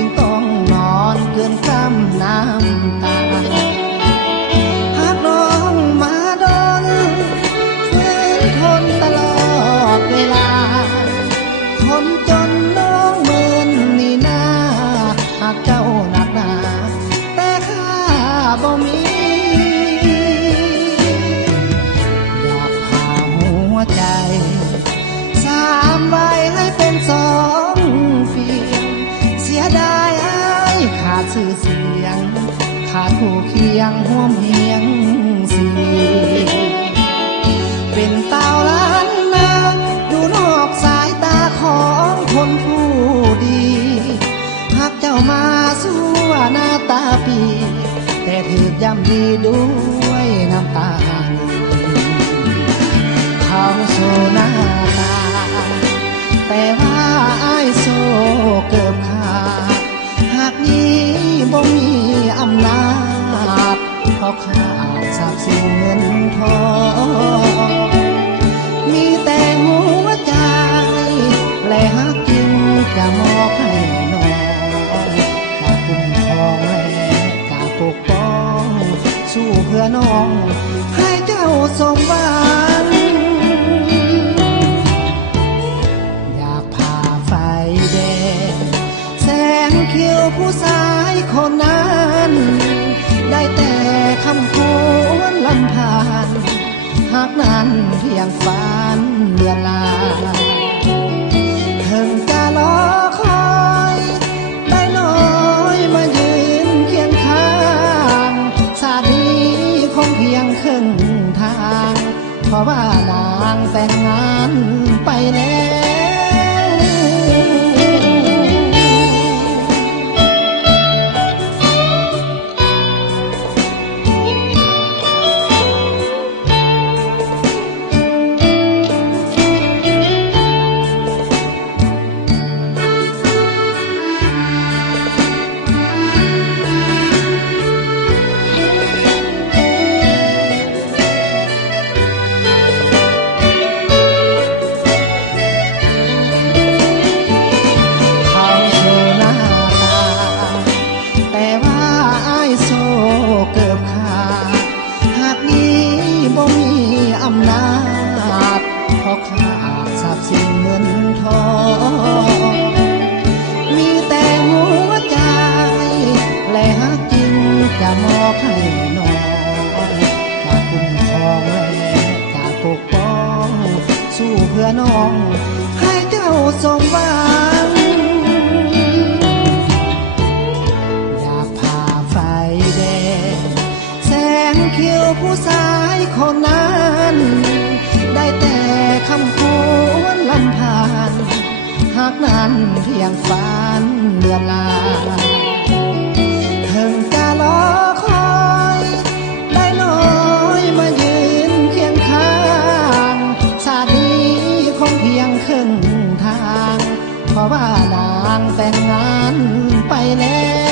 จึงต้องนอนเกินกำน้ำตาหากน้องมาดนฝืนทนตลอดเวลาคนจนน้องเหมือนนี่นาหากเจ้าหนักหนาแต่ข้าบ่มีอยากพาหัวใจสามใบให้เป็นสองเพียงเสียดายขาดชื่อเสียงขาดผู้เคียงห่วมเฮียงสีเป็นเต่าล้านนาอยู่นอกสายตาของคนผู้ดีหากเจ้ามาสู้หน้าตาปีแต่ถูกย่ำดีด้วยน้ำตาเขาโซหน้าตาแต่ว่าอ้ายโซเกือบขาดหากนี้บ่มีอำนาจเพราะขาดทรัพย์สินเงินทองมีแต่หัวใจและหักจริงจะมอบให้น้องจะคุ้มครองและจะปกป้องสู้เพื่อน้องให้เจ้าสมหวังอยากพาไฟแดงแสงเขียวผู้ชายคนนั้นได้แต่คำควรลำพานหากนั้นเพียงฝันเลือนลางถึงจะรอคอยได้น้อยมายืนเคียงข้างชาตินี้คงเพียงครึ่งทางเพราะว่านางแต่งงานไปแล้วเพราะขาดทรัพย์สินเงินทองมีแต่หัวใจและหักจริงจะมอบให้น้องจะคุ้มครองและจะปกป้องสู้เพื่อน้องให้เจ้าสมหวังอยากพาไฟแดงแสงเขียวผู้ชายคนนั้นได้แต่คำควรลำพานหากนั้นเพียงฝันเลือนลางถึงจะรอคอยได้น้อยมายืนเคียงข้างชาตินี้คงเพียงครึ่งทางเพราะว่านางแต่งงานไปแล้ว